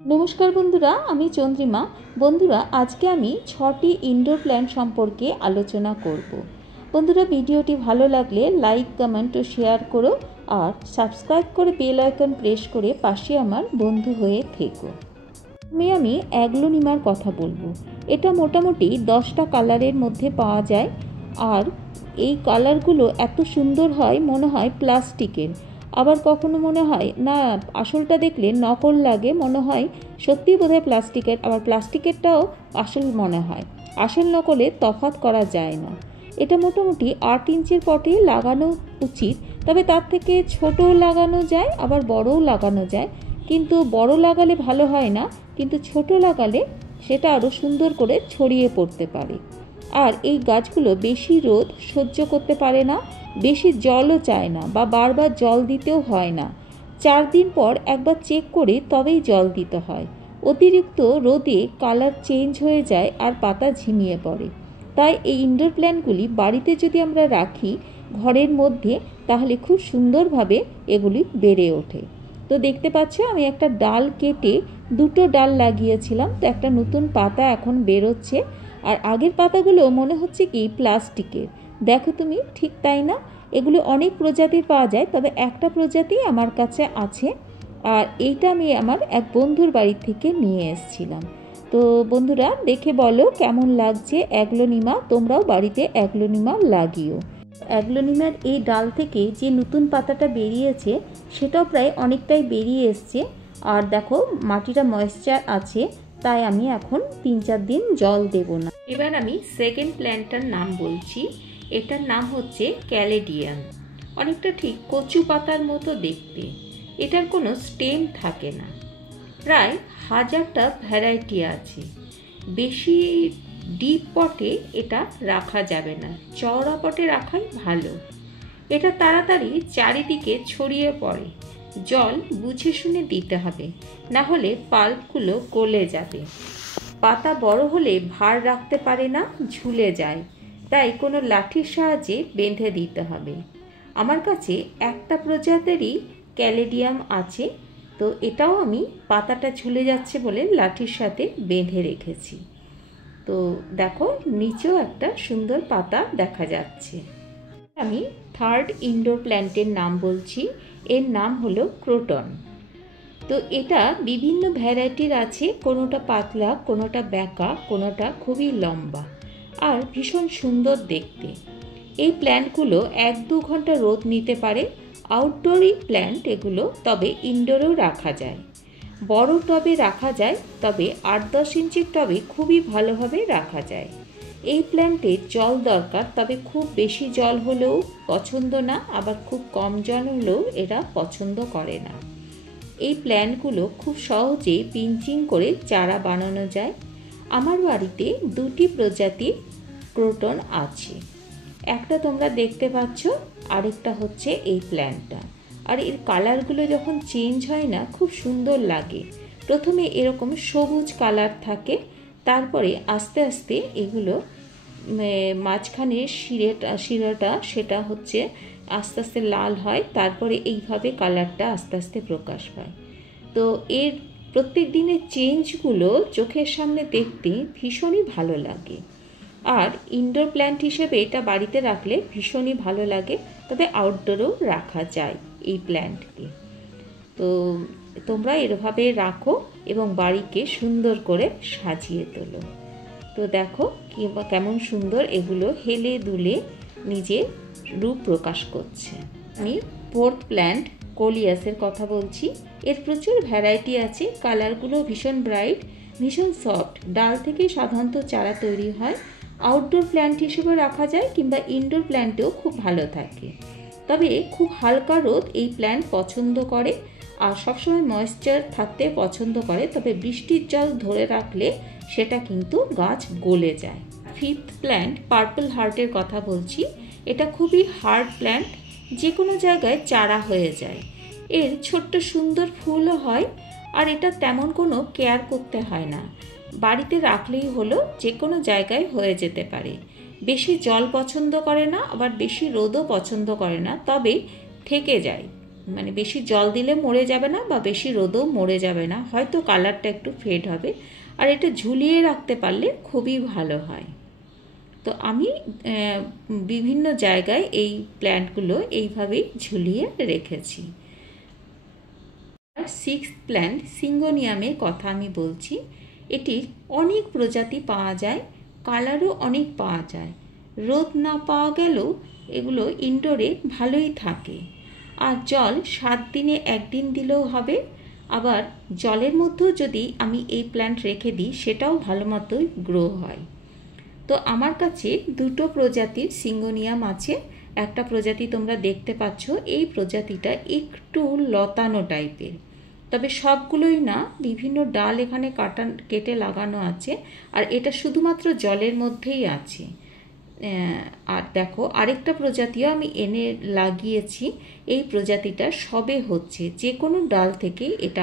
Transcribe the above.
নমস্কার বন্ধুরা, আমি চন্দ্রিমা। বন্ধুরা, আজকে আমি 6টি ইনডোর প্ল্যান্ট সম্পর্কে আলোচনা করব। বন্ধুরা, ভিডিওটি ভালো লাগলে লাইক, কমেন্ট ও শেয়ার করো আর সাবস্ক্রাইব করে বেল আইকন প্রেস করে পাশে আমার বন্ধু হয়ে থেকো। আমি অ্যাগ্লোনিমার কথা বলবো। এটা মোটামুটি 10টা কালারের মধ্যে পাওয়া যায় আর এই কালারগুলো এত সুন্দর হয়, মনে হয় প্লাস্টিকের। আবার কখনো মনে হয় না, আসলটা দেখলে নকল লাগে, মনে হয় সত্যিই বোধহয় প্লাস্টিকের। আবার প্লাস্টিকেরটাও আসল মনে হয়। আসল নকলে তফাৎ করা যায় না। এটা মোটামুটি 8 ইঞ্চির পটে লাগানো উচিত, তবে তার থেকে ছোটও লাগানো যায়, আবার বড়ও লাগানো যায়। কিন্তু বড় লাগালে ভালো হয় না, কিন্তু ছোট লাগালে সেটা আরও সুন্দর করে ছড়িয়ে পড়তে পারে। আর এই গাছগুলো বেশি রোদ সহ্য করতে পারে না, বেশি জলও চায় না, বা বারবার জল দিতেও হয় না। 4 দিন পর একবার চেক করে তবেই জল দিতে হয়। অতিরিক্ত রোদে কালার চেঞ্জ হয়ে যায় আর পাতা ঝিমিয়ে পড়ে। তাই এই ইনডোর প্ল্যান্টগুলি বাড়িতে যদি আমরা রাখি ঘরের মধ্যে, তাহলে খুব সুন্দরভাবে এগুলি বেড়ে ওঠে। তো দেখতে পাচ্ছ, আমি একটা ডাল কেটে 2টো ডাল লাগিয়েছিলাম, তো একটা নতুন পাতা এখন বেরোচ্ছে। আর আগের পাতাগুলো মনে হচ্ছে কি প্লাস্টিকের। দেখো তুমি, ঠিক তাই না? এগুলো অনেক প্রজাতির পাওয়া যায়, তবে একটা প্রজাতি আমার কাছে আছে। আর এইটা আমি আমার এক বন্ধুর বাড়ি থেকে নিয়ে এসেছিলাম। তো বন্ধুরা, দেখে বলো কেমন লাগছে অ্যাগ্লোনিমা। তোমরাও বাড়িতে অ্যাগ্লোনিমা লাগিও। অ্যাগ্লোনিমার এই ডাল থেকে যে নতুন পাতাটা বেরিয়েছে সেটাও প্রায় অনেকটাই বেরিয়ে এসছে। আর দেখো, মাটিটা ময়েশ্চার আছে, তাই আমি এখন 3-4 দিন জল দেব না। এবার আমি সেকেন্ড প্ল্যান্টটার নাম বলছি। এটার নাম হচ্ছে ক্যালেডিয়াম। অনেকটা ঠিক কচু পাতার মতো দেখতে। এটার কোনো স্টেম থাকে না। প্রায় 1000টা ভ্যারাইটি আছে। বেশি ডিপ পটে এটা রাখা যাবে না, চওড়া পটে রাখাই ভালো। এটা তাড়াতাড়ি চারিদিকে ছড়িয়ে পড়ে। জল বুঝে শুনে দিতে হবে, না হলে পাল্পগুলো গলে যাবে। পাতা বড় হলে ভার রাখতে পারে না, ঝুলে যায়। তাই কোনো লাঠির সাহায্যে বেঁধে দিতে হবে। আমার কাছে একটা প্রজাতিরই ক্যালেডিয়াম আছে, তো এটাও আমি পাতাটা ঝুলে যাচ্ছে বলে লাঠির সাথে বেঁধে রেখেছি। তো দেখো, নিচেও একটা সুন্দর পাতা দেখা যাচ্ছে। আমি থার্ড ইনডোর প্ল্যান্টের নাম বলছি। এর নাম হলো ক্রোটন। তো এটা বিভিন্ন ভ্যারাইটির আছে, কোনোটা পাতলা, কোনোটা বেঁকা, কোনোটা খুবই লম্বা আর ভীষণ সুন্দর দেখতে। এই প্ল্যান্টগুলো 1-2 ঘন্টা রোদ নিতে পারে। আউটডোরই প্ল্যান্ট এগুলো, তবে ইনডোরেও রাখা যায়। বড় টবে রাখা যায়, তবে 8-10 ইঞ্চির টবে খুবই ভালোভাবে রাখা যায়। এই প্ল্যান্টে জল দরকার, তবে খুব বেশি জল হলেও পছন্দ না, আবার খুব কম জল হলেও এরা পছন্দ করে না। এই প্ল্যান্টগুলো খুব সহজেই পিঞ্চিং করে চারা বানানো যায়। আমার বাড়িতে 2টি প্রজাতির ক্রোটন আছে। একটা তোমরা দেখতে পাচ্ছ, আরেকটা হচ্ছে এই প্ল্যান্টটা। আর এর কালারগুলো যখন চেঞ্জ হয় না, খুব সুন্দর লাগে। প্রথমে এরকম সবুজ কালার থাকে, তারপরে আস্তে আস্তে এগুলো মাঝখানে শিরাটা সেটা হচ্ছে আস্তে আস্তে লাল হয়, তারপরে এইভাবে কালারটা আস্তে আস্তে প্রকাশ পায়। তো এর প্রত্যেক দিনের চেঞ্জগুলো চোখের সামনে দেখতে ভীষণই ভালো লাগে। আর ইনডোর প্ল্যান্ট হিসেবে এটা বাড়িতে রাখলে ভীষণই ভালো লাগে, তবে আউটডোরেও রাখা যায় এই প্ল্যান্টকে। তো তোমরা এভাবে রাখো এবং বাড়িকে সুন্দর করে সাজিয়ে তোলো। তো দেখো কেমন সুন্দর এগুলো হেলে দুলে নিজের রূপ প্রকাশ করছে। আমি ফোর্থ প্ল্যান্ট কোলিয়াসের কথা বলছি। এর প্রচুর ভ্যারাইটি আছে, কালারগুলো ভীষণ ব্রাইট, ভীষণ সফট। ডাল থেকেই সাধারণত চারা তৈরি হয়। আউটডোর প্ল্যান্ট হিসেবে রাখা যায়, কিংবা ইনডোর প্ল্যান্টেও খুব ভালো থাকে। তবে খুব হালকা রোদ এই প্ল্যান্ট পছন্দ করে আর সবসময় ময়েশ্চার থাকতে পছন্দ করে, তবে বৃষ্টির জল ধরে রাখলে সেটা কিন্তু গাছ গলে যায়। ফিফথ প্ল্যান্ট পার্পল হার্টের কথা বলছি। এটা খুবই হার্ড প্ল্যান্ট, যে কোনো জায়গায় চারা হয়ে যায়। এর ছোট্ট সুন্দর ফুলও হয়, আর এটা তেমন কোনো কেয়ার করতে হয় না। বাড়িতে রাখলেই হলো, যে কোনো জায়গায় হয়ে যেতে পারে। বেশি জল পছন্দ করে না, আবার বেশি রোদও পছন্দ করে না, তবে থেকে যায়। মানে বেশি জল দিলে মরে যাবে না বা বেশি রোদও মরে যাবে না, হয়তো কালারটা একটু ফেড হবে। আর এটা ঝুলিয়ে রাখতে পারলে খুবই ভালো হয়। তো আমি বিভিন্ন জায়গায় এই প্ল্যান্টগুলো এইভাবেই ঝুলিয়ে রেখেছি। আর সিক্সথ প্ল্যান্ট সিঙ্গোনিয়ামের কথা আমি বলছি। এটির অনেক প্রজাতি পাওয়া যায়, কালারও অনেক পাওয়া যায়। রোদ না পাওয়া গেলেও এগুলো ইনডোরে ভালোই থাকে। আর জল 7 দিনে 1 দিন দিলেও হবে। আবার জলের মধ্যেও যদি আমি এই প্ল্যান্ট রেখে দিই সেটাও ভালো মতোই গ্রো হয়। তো আমার কাছে 2টো প্রজাতির সিঙ্গোনিয়াম আছে। একটা প্রজাতি তোমরা দেখতে পাচ্ছ, এই প্রজাতিটা একটু লতানো টাইপের, তবে সবগুলোই না, বিভিন্ন ডাল এখানে কেটে লাগানো আছে। আর এটা শুধুমাত্র জলের মধ্যেই আছে। আর দেখো আরেকটা প্রজাতিও আমি এনে লাগিয়েছি। এই প্রজাতিটা সবে হচ্ছে, যে কোনো ডাল থেকে এটা